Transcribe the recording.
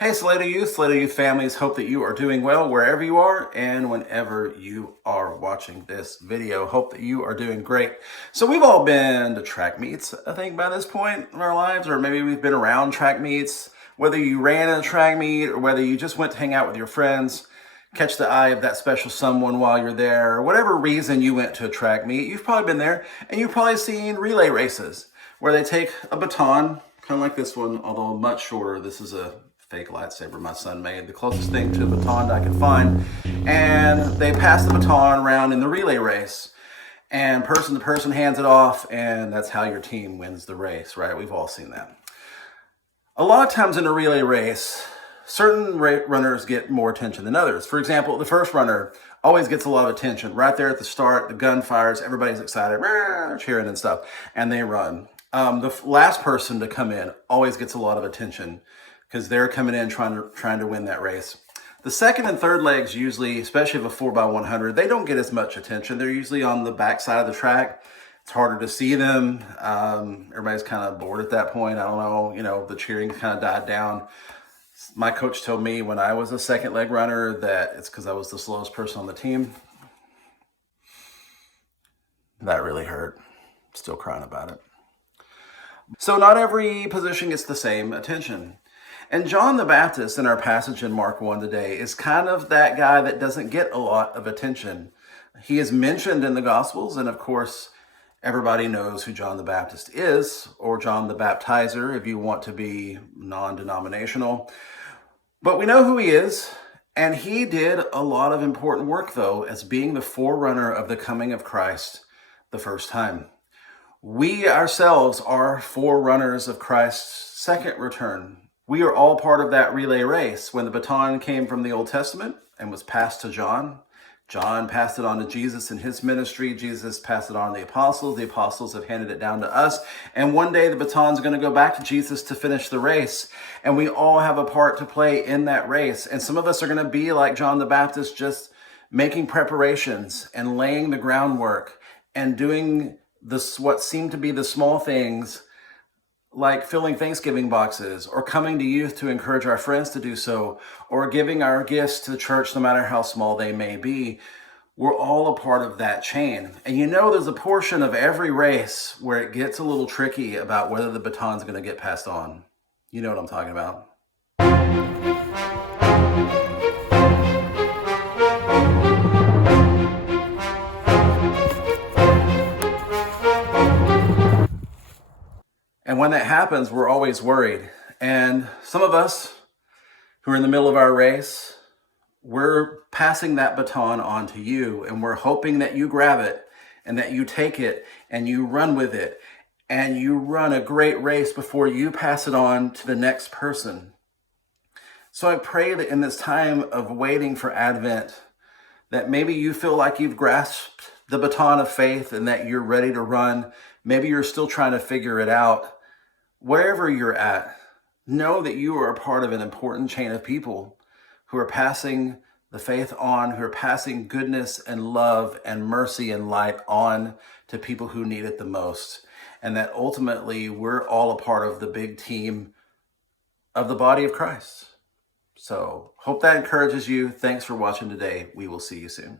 Hey, Slater Youth families, hope that you are doing well wherever you are and whenever you are watching this video. Hope that you are doing great. So we've all been to track meets, I think, by this point in our lives, or maybe we've been around track meets, whether you ran in a track meet or whether you just went to hang out with your friends, catch the eye of that special someone while you're there, or whatever reason you went to a track meet. You've probably been there and you've probably seen relay races where they take a baton, kind of like this one, although much shorter. This is a fake lightsaber my son made, the closest thing to a baton I could find. And they pass the baton around in the relay race. And person to person hands it off, and that's how your team wins the race, right? We've all seen that. A lot of times in a relay race, certain runners get more attention than others. For example, the first runner always gets a lot of attention. Right there at the start, the gun fires, everybody's excited, cheering and stuff, and they run. The last person to come in always gets a lot of attention because they're coming in trying to win that race. The second and third legs usually, especially of a 4x100, they don't get as much attention. They're usually on the back side of the track. It's harder to see them. Everybody's kind of bored at that point. I don't know, the cheering kind of died down. My coach told me when I was a second leg runner that it's because I was the slowest person on the team. That really hurt. Still crying about it. So not every position gets the same attention. And John the Baptist in our passage in Mark 1 today is kind of that guy that doesn't get a lot of attention. He is mentioned in the Gospels, and of course, everybody knows who John the Baptist is, or John the Baptizer if you want to be non-denominational. But we know who he is, and he did a lot of important work, though, as being the forerunner of the coming of Christ the first time. We ourselves are forerunners of Christ's second return. We are all part of that relay race. When the baton came from the Old Testament and was passed to John, John passed it on to Jesus in his ministry. Jesus passed it on to the apostles. The apostles have handed it down to us. And one day the baton's going to go back to Jesus to finish the race. And we all have a part to play in that race. And some of us are going to be like John the Baptist, just making preparations and laying the groundwork and doing what seem to be the small things, like filling Thanksgiving boxes or coming to youth to encourage our friends to do so, or giving our gifts to the church, no matter how small they may be. We're all a part of that chain. And there's a portion of every race where it gets a little tricky about whether the baton's going to get passed on. You know what I'm talking about. And when that happens, we're always worried. And some of us who are in the middle of our race, we're passing that baton on to you, and we're hoping that you grab it and that you take it and you run with it and you run a great race before you pass it on to the next person. So I pray that in this time of waiting for Advent, that maybe you feel like you've grasped the baton of faith and that you're ready to run. Maybe you're still trying to figure it out. Wherever you're at, know that you are a part of an important chain of people who are passing the faith on, who are passing goodness and love and mercy and light on to people who need it the most. And that ultimately we're all a part of the big team of the body of Christ. So hope that encourages you. Thanks for watching today. We will see you soon.